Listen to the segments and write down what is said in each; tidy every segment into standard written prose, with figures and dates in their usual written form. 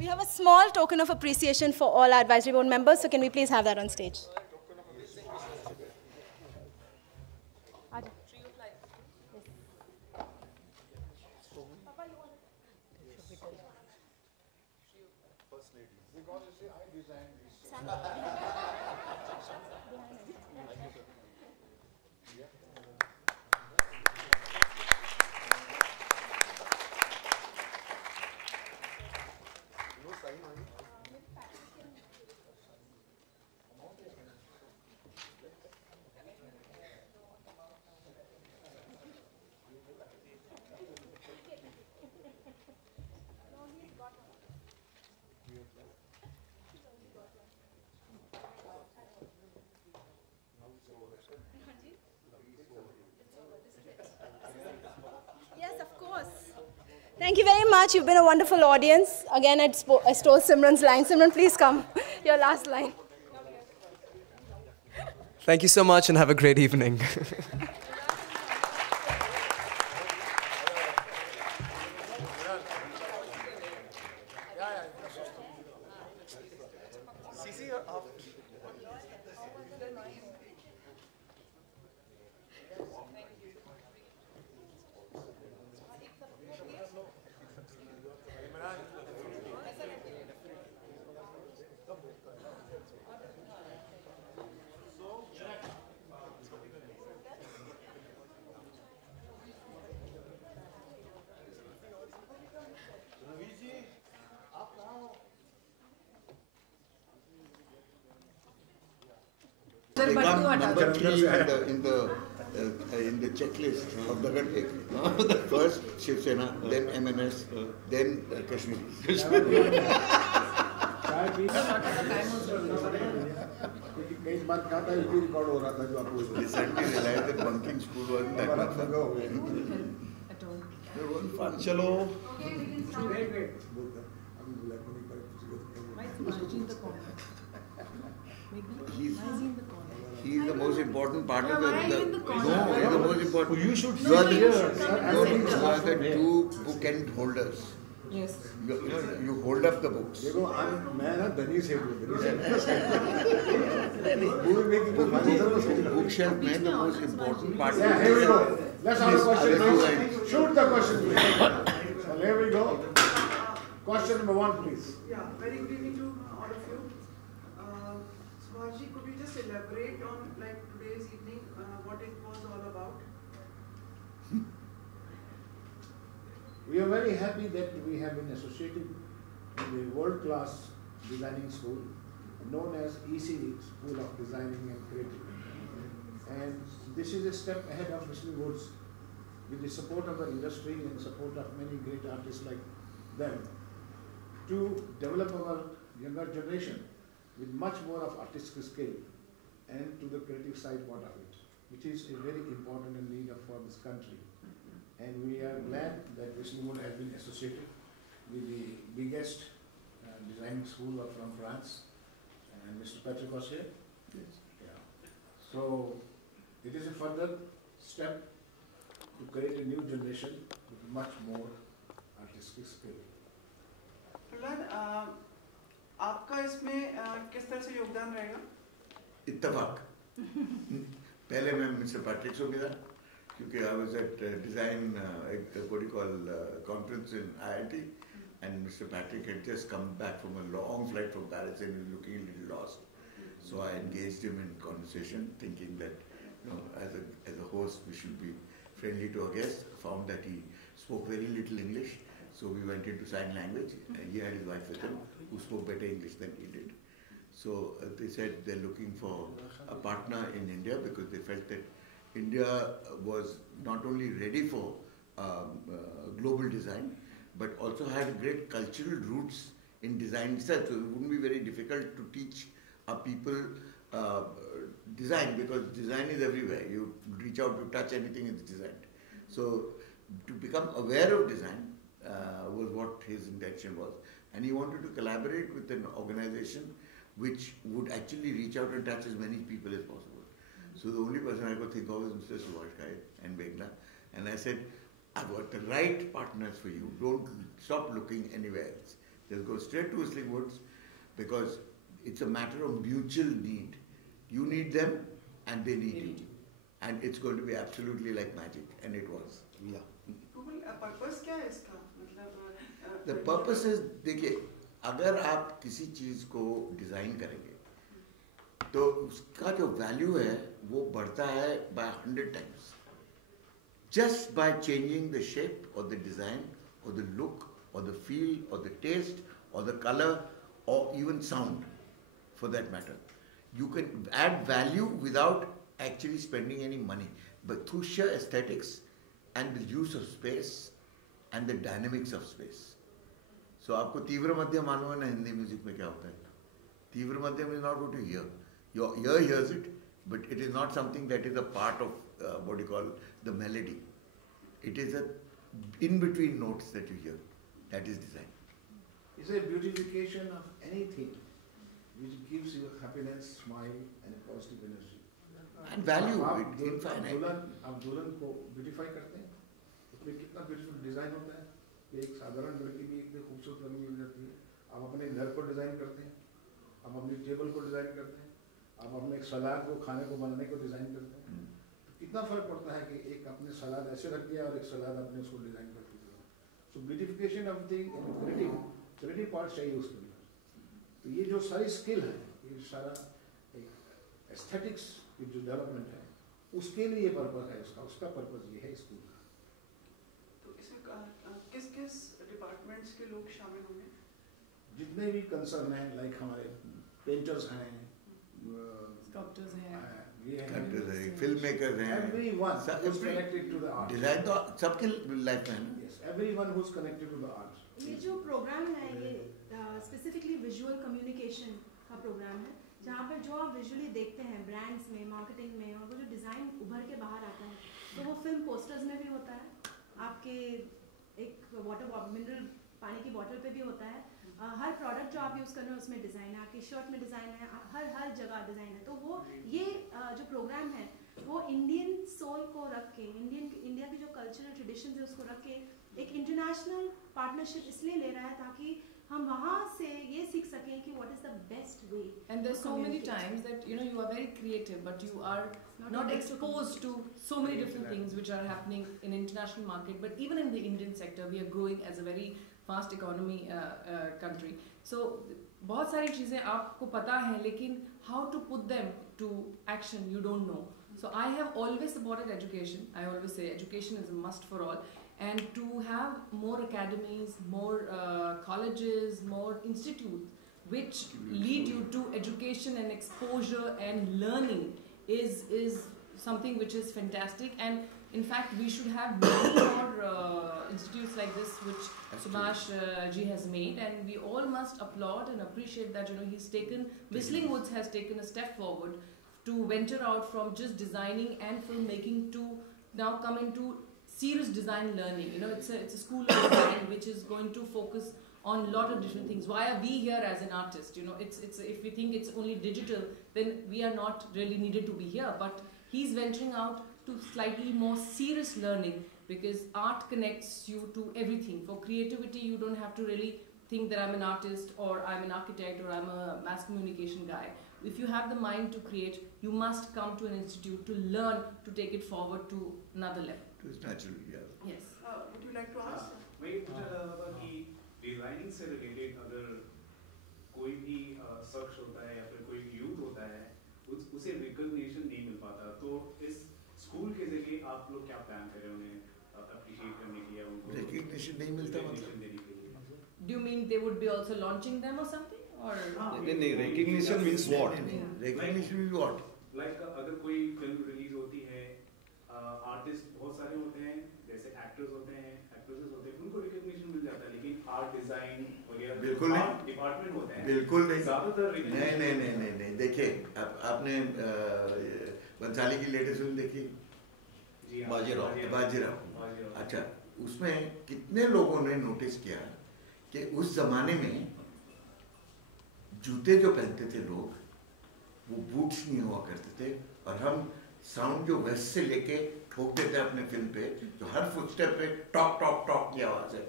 We have a small token of appreciation for all our advisory board members, so can we please have that on stage? Yes, of course. Thank you very much. You've been a wonderful audience. Again, I stole Simran's line. Simran, please come. Your last line. Thank you so much and have a great evening. They come number 3 in the checklist of the country. First Shiv Sena, then MNS, then Kashmir. Recently realized that bunking school wasn't that much fun. It wasn't fun. Chalo. He's the most important part of the. No, he's the most important. You should see here. You are the two bookend holders. Yes. You hold up the books. Bookshelf made the most important part. Yeah, here we go. Let's have a question. Shoot the question, please. Well, here we go. Question number 1, please. Yeah, very good evening to all of you. Subhashi, could you just elaborate on like today's evening, what it was all about? We are very happy that we have been associated with the world-class designing school known as ECD, School of Designing and Creativity. And this is a step ahead of Muslim Woods with the support of the industry and support of many great artists like them to develop our younger generation with much more of artistic skill and to the creative side part of it, which is a very important need for this country. And we are glad that Muslim Wood has been associated with the biggest designing school from France, and Mr. Patrick was here. Yes. Yeah. So it is a further step to create a new generation with much more artistic skill. Prahlad, आपका इसमें किस तरह से योगदान रहेगा? इत्तेफाक. पहले मैं मिस्टर पैट्रिक से मिला क्योंकि I was at design what do you call conference in IIT, and Mr. Patrick had just come back from a long flight from Paris and he was looking a little lost. So I engaged him in conversation, thinking that as a host we should be friendly to our guest. Found that he spoke very little English, so we went into sign language. And he had his wife with him, who spoke better English than he did. So they said they're looking for a partner in India because they felt that India was not only ready for global design, but also had great cultural roots in design itself. So it wouldn't be very difficult to teach our people design, because design is everywhere. You reach out, you touch anything, it's designed. So to become aware of design was what his intention was. And he wanted to collaborate with an organization which would actually reach out and touch as many people as possible. So the only person I could think of is Mr. Subhash and Meghna. And I said, I've got the right partners for you. Don't stop looking anywhere else. They'll go straight to Whistling Woods because it's a matter of mutual need. You need them and they need you. And it's going to be absolutely like magic, and it was. Yeah. Purpose क्या है इसका? The purpose is, देखिए, अगर आप किसी चीज़ को design करेंगे तो उसका जो वैल्यू है वो बढ़ता है by 100 times. Just by changing the shape or the design or the look or the feel or the taste or the color or even sound, for that matter, you can add value without actually spending any money, but through sheer aesthetics and the use of space and the dynamics of space. So आपको तीव्र मध्यम मालूम है ना Hindi music में क्या होता है? तीव्र मध्यम is not what you hear. Your ear hears it, but it is not something that is a part of what you call the melody. It is a in-between notes that you hear. That is design. It's a beautification of anything which gives you happiness, smile and a positive energy. And value, infinite. आप दुल्हन को beautify करते हैं, उसमें कितना beautiful design होता है कि एक साधारण लड़की भी इतनी खूबसूरत रंग मिल जाती है. आप अपने घर को डिजाइन करते हैं, आप अपनी टेबल को डिजाइन करते हैं, आप अपने एक सलाद को खाने को बनाने को डिजाइन करते हैं. तो कितना फर्क पड़ता है कि एक अपने सलाद ऐसे रख दिया और एक सलाद अपने उसको डिजाइन कर दिया. So beautification of thing and creative part चाहिए उसके अंदर. तो ये जो सारी स्किल है, ये सारा एक एस्थेटिक्स की जो डेवलपमेंट है, उसके लिए पर्पस है उसका पर्पस ये है स्कूल का. तो इसमें किस डिपार्टमेंट्स के लोग शामिल होंगे? जितने भी कंसर्न हैं, लाइक हमारे पेंटर्स हैं, स्कल्पटर्स हैं, फिल्म मेकर हैं, everyone who's connected to the art. Design तो सबके लाइफ में है ना. Yes, everyone who's connected to the art. ये जो प्रोग्राम है ये स्पेसिफिकली विजुअल कम्युनिकेशन का प्रोग्राम है, जहाँ पर जो आप विजुअली देखते हैं ब्रांड्स में, मार्केटिंग में, और वो जो डिज़ाइन उभर के बाहर आता है, तो वो फिल्म पोस्टर्स में भी होता है, आपके एक वाटर मिनरल पानी की बॉटल पे भी होता है, हर प्रोडक्ट जो आप यूज़ कर रहे हैं उसमें डिज़ाइन है, आपकी शर्ट में डिज़ाइन है, हर जगह डिज़ाइन है. तो वो ये जो प्रोग्राम है वो इंडियन सोल को रख के, इंडिया की जो कल्चरल ट्रेडिशन है उसको रख के एक इंटरनेशनल पार्टनरशिप इसलिए ले रहा है ताकि हम वहाँ से ये सीख सकें कि what is the best way. And there's so many times that you are very creative, but you are not exposed to so many different things which are happening in international market. But even in the Indian sector, we are growing as a very fast economy country. So बहुत सारी चीजें आपको पता है, लेकिन how to put them to action you don't know. So I have always supported education. I always say education is a must for all. And to have more academies, more colleges, more institutes which lead you to education and exposure and learning is something which is fantastic. And in fact, we should have many more institutes like this which Subhash ji has made, and we all must applaud and appreciate that he's taken, Whistling Woods has taken a step forward to venture out from just designing and filmmaking to now come into serious design learning. It's a school of design which is going to focus on a lot of different things. Why are we here as an artist? It's if we think it's only digital, then we are not really needed to be here. But he's venturing out to slightly more serious learning, because art connects you to everything. For creativity, you don't have to really think that I'm an artist or I'm an architect or I'm a mass communication guy. If you have the mind to create, you must come to an institute to learn to take it forward to another level. It's natural, yeah. Yes. Would you like to ask? वही पूछा जा रहा था कि designing से related अगर कोई भी शख्स होता है या फिर कोई यूथ होता है, उसे रिकॉग्निशन नहीं मिल पाता, तो इस स्कूल के जरिए आप लोग क्या प्लान कर रहे हैं उन्हें अप्रिशिएट करने के लिए, उनको रिकॉग्निशन नहीं मिलता मतलब देने के लिए? Do you mean they would be also launching them or something? Or recognition means what? Recognition means what? Like अगर कोई फिल्म रिलीज होती है, आर्टिस्ट बहुत सारे होते हैं, जैसे एक्टर्स होते हैं, एक्ट्रेसेस होते हैं, उनको रिकॉग्निशन मिल जाता है, लेकिन आर्ट डिजाइन वगैरह बिल्कुल नहीं, डिपार्टमेंट होते हैं, बिल्कुल नहीं, ज्यादातर नहीं. देखिए, आपने बंसाली की लेटेस्ट फिल्म देखी? बाजीराव. अच्छा, उसमें कितने लोगों ने नोटिस किया कि उस जमाने में जूते जो पहनते थे लोग, वो बूट्स नहीं हुआ करते थे, और हम साउंड जो वेस्ट से लेके ठोक देते हैं अपने फिल्म पे, जो हर फुटस्टेप पे टॉक टॉक टॉक की आवाज है.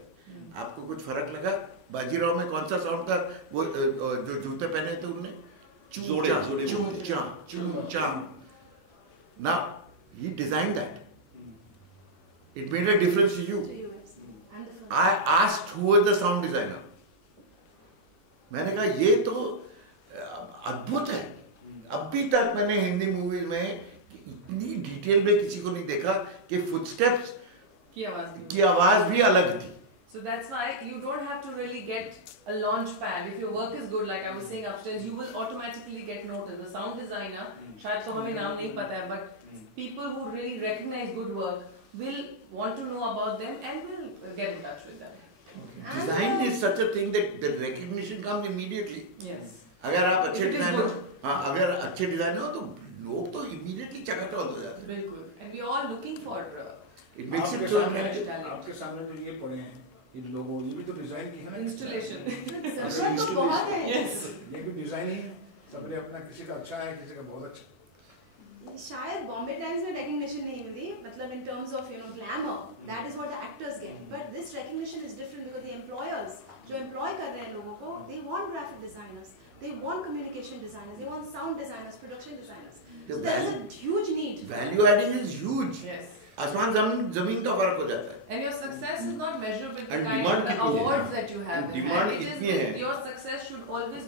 आपको कुछ फर्क लगा? बाजीराव में कौन सा साउंड था वो जो जूते पहने थे उनने चूचा now he designed that it made a difference to you I asked who was the sound designer मैंने कहा ये तो अद्भुत है अभी तक मैंने हिंदी मूवीज में इतनी डिटेल में किसी को नहीं देखा कि फुटस्टेप्स की आवाज भी अलग थी So that's why you don't have to really get a launch pad. If your work is good, like I was saying upstairs, you will automatically get noticed. The sound designer, शायद तो हमें नाम नहीं पता है, but people who really recognize good work will want to know about them and will get in touch with them. Design is such a thing that the recognition comes immediately. Yes. अगर आप अच्छे designer हो, हाँ अगर अच्छे designer हो तो लोग तो immediately चकाचौंध हो जाते हैं. बिल्कुल. And we are all looking for. It makes it so natural. आपके सामने तो ये पड़े हैं इन लोगों ये भी तो डिजाइन की है ना Installation. तो बहुत है. Yes. ये भी डिजाइन ही है सबने अपना किसी का अच्छा है किसी का बहुत अच्छा शायद बॉम्बे टाइम्स में recognition नहीं मिली मतलब in terms of glamour that is what the actors get but this recognition is different because the employers जो employ कर रहे हैं लोगों को they want graphic designers they want communication designers they want sound designers production designers so there is a huge need value adding is huge Yes. आसमान जमीन का फर्क हो जाता है And your success is not measured with the And kind demand of the कितनी है? awards that you have. Demand And it कितनी is है? your success should always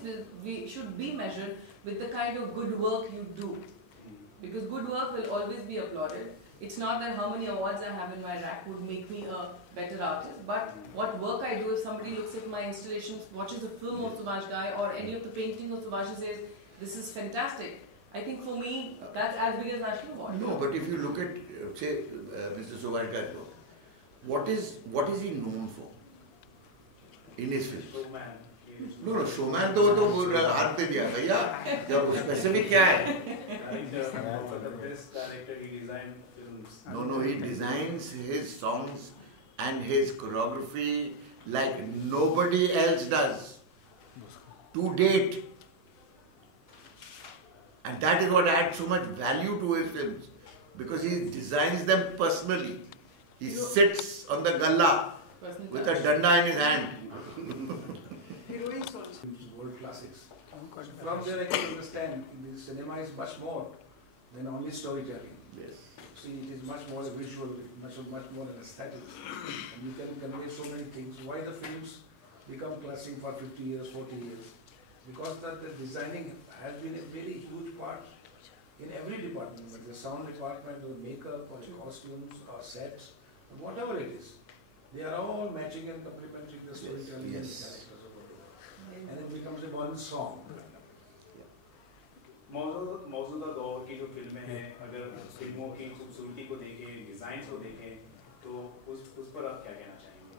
should be measured with the kind of good work you do, because good work will always be applauded. It's not that how many awards I have in my rack would make me a better artist, but what work I do. If somebody looks at my installations, watches a film of Subhash Ghai or any of the painting of Subhash and says, "This is fantastic." I think for me that's as big as national award. No, but if you look at say Mr. Subhash Ghai, what is he known for in his films? Showman. No, showman तो हाथ दे दिया भैया जब specific क्या है? The best director he designed films. No, he designs his songs and his choreography like nobody else does to date. And that is what adds so much value to his films because he designs them personally. He sits on the galla with a danda in his hand. Heroines also. world classics from there I can understand the cinema is much more than only storytelling Yes. see it is much more a visual much more an aesthetic and you can convey so many things why the films become classic for 50 years 40 years because the designing has been a very huge part in every department, whether the sound department or makeup or costumes or sets, or whatever it is. They are all matching and complementing the storytelling and the characters of whatever. And it becomes a one song. मौजूदा दौर की जो फिल्में हैं अगर फिल्मों की खूबसूरती को देखें डिजाइन को देखें तो उस पर आप क्या कहना चाहेंगे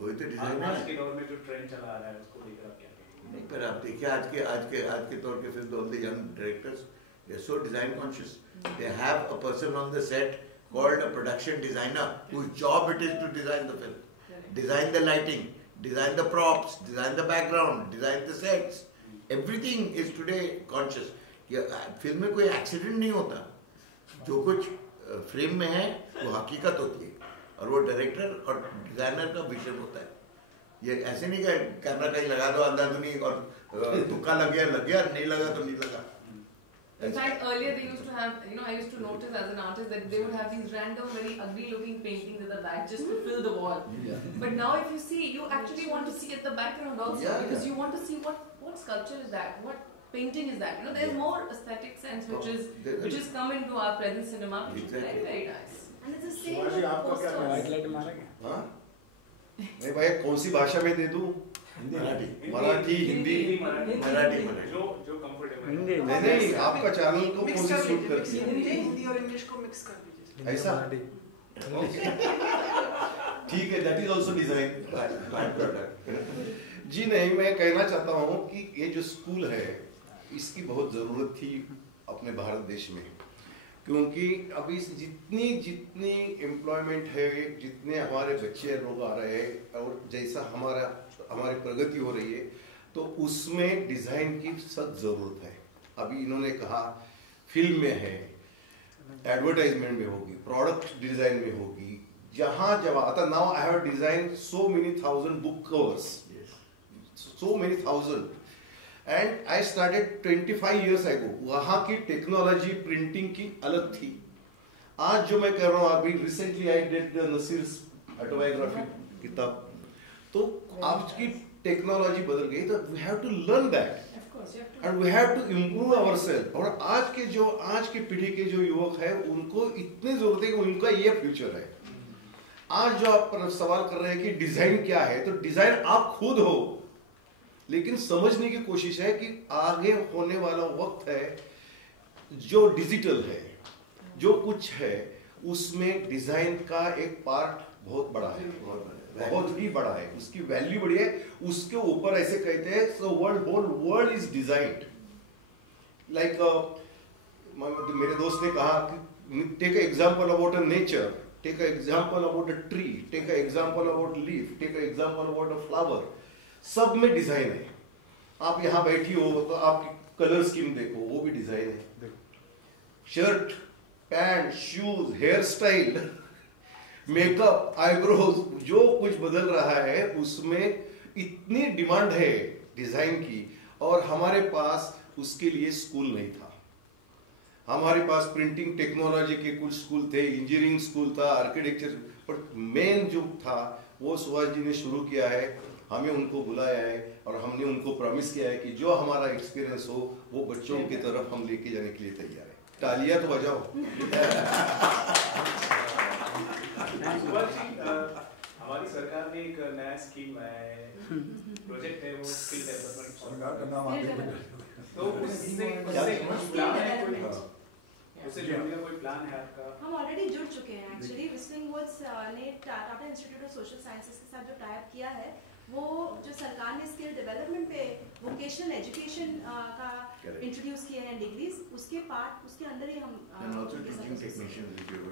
वही तो डिजाइन आज के दौर में जो ट्रेंड चला आ रहा है उसको लेकर आप क्या कहेंगे नहीं पर आप देखिए आज के तौर के film all the young directors they are so design conscious they have a person on the set called a production designer whose job it is to design the film, design the lighting, design the props, design the background, design the sets. Everything is today conscious. Film में कोई accident नहीं होता जो कुछ frame में है वो हकीकत होती है और वो डायरेक्टर और डिजाइनर का विजन होता है ये ऐसे नहीं कि कैमरा कहीं लगा दो अंधाधुनी और तुक्का लग गया नहीं लगा तो नहीं लगा In fact, earlier they used to have, I used to notice as an artist that they would have these random, very ugly-looking paintings at the back just to fill the wall. Yeah. But now, if you see, you actually want to see at the background also because you want to see what sculpture is that, what painting is that. There's more aesthetic sense which is come into our present cinema, which is very very nice. And it's the same with posters. हाँ नहीं भाई कौन सी भाषा में दे दूँ मराठी हिंदी मराठी जो comfortable नहीं आपका चैनल को कौन सी शूट करती है हिंदी और इंग्लिश को मिक्स कर दीजिए ऐसा ठीक है दैट इज आल्सो डिजाइन जी नहीं मैं कहना चाहता हूँ कि ये जो स्कूल है इसकी बहुत जरूरत थी अपने भारत देश में क्योंकि अभी जितनी एम्प्लॉयमेंट है जितने हमारे बच्चे लोग आ रहे हैं और जैसा हमारी प्रगति हो रही है तो उसमें डिजाइन की सख्त जरूरत है अभी इन्होंने कहा फिल्म में है एडवर्टाइजमेंट में होगी प्रोडक्ट डिजाइन में होगी जहां आता now I have design so many 1000 book covers so many thousand. And I started 25 years ago. वहाँ की टेक्नोलॉजी प्रिंटिंग की अलग थी. आज जो मैं कर रहा हूँ, अभी recently I did Naseer's autobiography किताब, तो आज की टेक्नोलॉजी बदल गई, तो we have to learn that and we have to improve our self. और आज की पीढ़ी के जो युवक है, उनको इतनी जरूरत है कि उनका ये फ्यूचर है. आज जो आप सवाल कर रहे हैं कि डिजाइन क्या है, तो डिजाइन आप खुद हो, लेकिन समझने की कोशिश है कि आगे होने वाला वक्त है जो डिजिटल है, जो कुछ है उसमें डिजाइन का एक पार्ट बहुत बड़ा है, बहुत ही बड़ा है, उसकी वैल्यू बड़ी है. उसके ऊपर ऐसे कहते हैं so whole world is designed. Like मेरे दोस्त ने कहा कि take a example about a nature, take a example about a tree, take a example about leaf, take a example about a flower. सब में डिजाइन है. आप यहाँ बैठी हो तो आपकी कलर स्कीम देखो, वो भी डिजाइन है. Shirt, pant, shoes, hair style, makeup, eyebrows, जो कुछ बदल रहा है उसमें इतनी डिमांड है डिजाइन की. और हमारे पास उसके लिए स्कूल नहीं था. हमारे पास प्रिंटिंग टेक्नोलॉजी के कुछ स्कूल थे, इंजीनियरिंग स्कूल था, आर्किटेक्चर, पर मेन जो था वो सुभाष जी ने शुरू किया है. हमें उनको बुलाया है और हमने उनको प्रॉमिस किया है कि जो हमारा एक्सपीरियंस हो वो बच्चों की तरफ हम लेके जाने के लिए तैयार है. तालियां तो बजाओ. हमारी सरकार ने एक नया स्कीम लाया है, प्रोजेक्ट है वो स्किल डेवलपमेंट. सरकार का नाम आगे तो उससे जुड़ने का कोई प्लान है आपका? हम ऑलरेडी जुड़ चुके हैं एक्चुअली. विस्लिंग वुड्स ने Tata institute of social sciences के साथ जो टाई अप किया है, वो जो सरकार ने स्किल डेवलपमेंट पे वोकेशनल एजुकेशन का इंट्रोड्यूस किए हैं डिग्रीज, उसके अंदर ही हम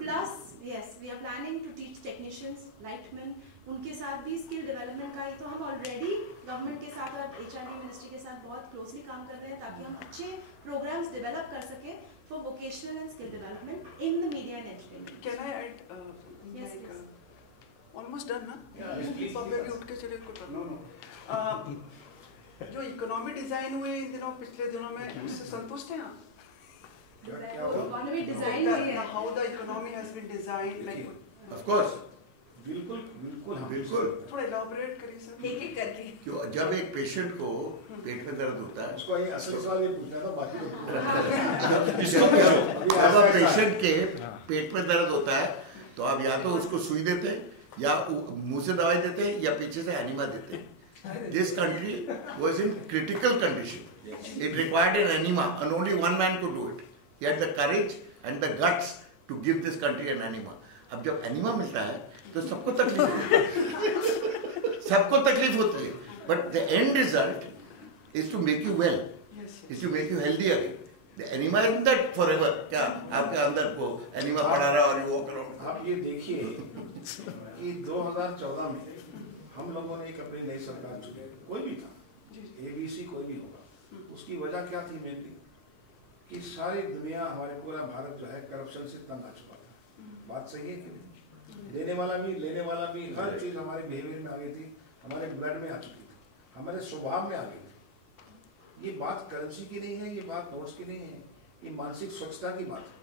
plus yes we are planning to teach technicians, lightman, उनके साथ भी स्किल डेवलपमेंट का. तो हम ऑलरेडी गवर्नमेंट के साथ और एचआरडी मिनिस्ट्री के साथ बहुत क्लोजली काम कर रहे हैं ताकि हम अच्छे प्रोग्राम्स डेवलप कर सकें for vocational and skill development in the media and entertainment. Can I add? Yes. Almost done, ना? please. पापा भी उठ के चले कोई No. जो इकोनॉमी डिजाइन हुए इन दिनों, पिछले दिनों में, उससे संतुष्ट हैं आप? इकोनॉमी डिजाइन हुई है. How the economy has been designed, like Of course. बिल्कुल बिल्कुल बिल्कुल. थोड़ा elaborate करिए सर. एक करके क्यों, जब एक पेशेंट को पेट में दर्द होता है, उसको ये असल सवाल ये पूछना था, बाकी जब पेशेंट के पेट में दर्द होता है तो आप या तो उसको सुई देते हैं, या मुंह से दवाई देते हैं, या पीछे से एनिमा देते हैं. This country was in critical condition. It required an enema, and only one man could do it. He had the courage and the guts to give this country an enema. अब जब enema मिलता है तो सबको तकलीफ होती है, सबको तकलीफ होती है. But the end result is to make you well, is to make you healthy again. The enema isn't that forever. क्या आपके अंदर को एनिमा पड़ा रहा और वो करो. आप ये देखिए कि 2014 में हम लोगों ने एक अपनी नई सरकार चुनी, कोई भी था, ABC कोई भी होगा. उसकी वजह क्या थी मेनली कि सारी दुनिया, हमारे पूरा भारत जो है करप्शन से तंग आ चुका था. बात सही है कि नहीं? देने वाला भी, लेने वाला भी, हर चीज़ हमारे बिहेवियर में आ गई थी, हमारे ब्लड में आ चुकी थी, हमारे स्वभाव में आ गई थी. ये बात करेंसी की नहीं है, ये बात नोट्स की नहीं है, ये मानसिक स्वच्छता की बात है.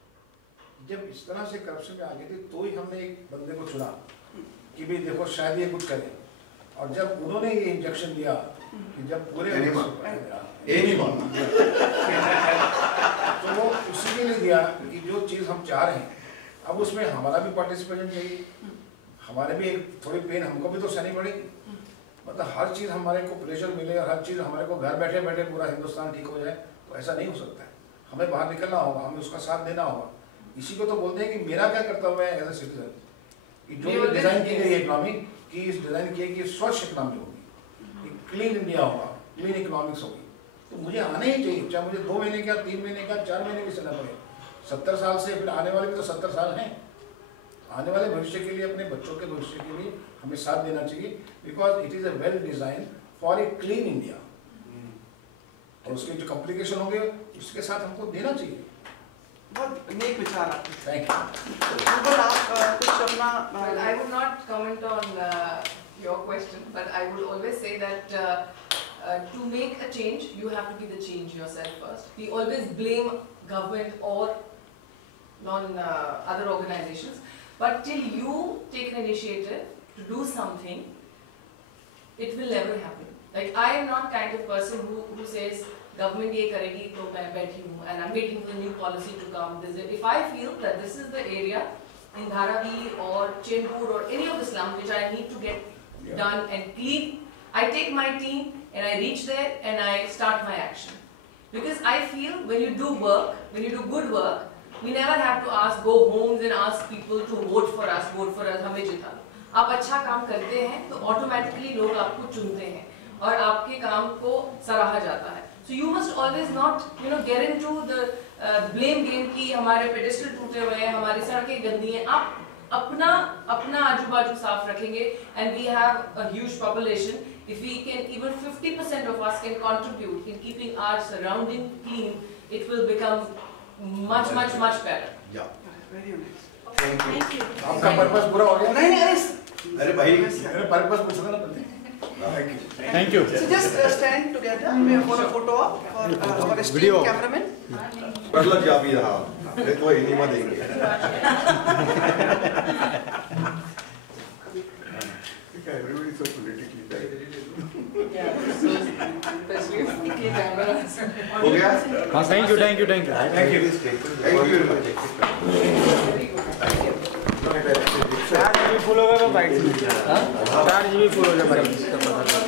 जब इस तरह से करप्शन में आ गई थी तो ही हमने एक बंदे को चुना कि भाई देखो शायद ये कुछ करें. और जब उन्होंने ये इंजेक्शन दिया कि जब पूरे तो वो उसी के लिए दिया कि जो चीज़ हम चाह रहे हैं, अब उसमें हमारा भी पार्टिसिपेशन चाहिए, हमारे भी एक थोड़ी पेन हमको भी तो सहनी पड़ेगी. मतलब हर चीज़ हमारे को प्रेशर मिले और हर चीज़ हमारे को घर बैठे बैठे पूरा हिंदुस्तान ठीक हो जाए, तो ऐसा नहीं हो सकता है. हमें बाहर निकलना होगा, हमें उसका साथ देना होगा. इसी को तो बोलते हैं कि मेरा क्या कर्तव्य है एज ए सिटीजन, कि जो डिज़ाइन की गई इकोनॉमी की, इस डिज़ाइन की कि स्वच्छ इकोनॉमी होगी, क्लीन इंडिया होगा, क्लीन इकोनॉमिक्स होगी. तो मुझे आने ही चाहिए, चाहे मुझे 2 महीने का, 3 महीने का, 4 महीने भी सहना पड़े. 70 साल से फिर आने वाले भी तो 70 साल हैं. आने वाले भविष्य के लिए, अपने बच्चों के भविष्य के लिए हमें साथ देना चाहिए, because it is a well design for a clean India. और उसके जो कॉम्प्लिकेशन होंगे उसके साथ हमको देना चाहिए. बहुत नेक विचार आपके. Thank you. आप कुछ अपना. Well, I would not comment on your question, but I would always say that to make a change, you have to be the change yourself first. We always blame government or other organizations, but till you take an initiative to do something, it will never happen. Like, I am not kind of person who says government ye karegi to main bathi hu and I'm waiting for the new policy to come. If I feel that this is the area in Dharavi or Chenpur or any of the slums which I need to get done and clean, I take my team and I reach there and I start my action. Because I feel when you do work, when you do good work, we never have to go homes and ask people to vote for us, हमें जिता लो. आप अच्छा काम करते हैं तो automatically लोग आपको चुनते हैं और आपके काम को सराहा जाता है. So you must always not, get into the blame game कि हमारे pedestal टूटे हुए हैं, हमारी सड़कें गंदी हैं. आप अपना आजू-बाजू साफ रखेंगे and we have a huge population. If we can, even 50% of us can contribute in keeping our surrounding clean, it will become much better. Yeah. Very nice. Thank you. आपका पर्पस पूरा हो गया? नहीं, अरे भाई, मेरा पर्पस पूछना ना पड़ता. Thank you. So just stand together for a photo op for our esteemed cameraman. पढ़ जा भी रहा, ये तो इन्हीं में देंगे. Everybody is so politically correct. Yeah, so especially के cameras. हो गया? हाँ, thank you. Thank you very much. Very good. Thank you. Charge भी फुल होगा तो बाइक चार्ज भी फुल हो जाए.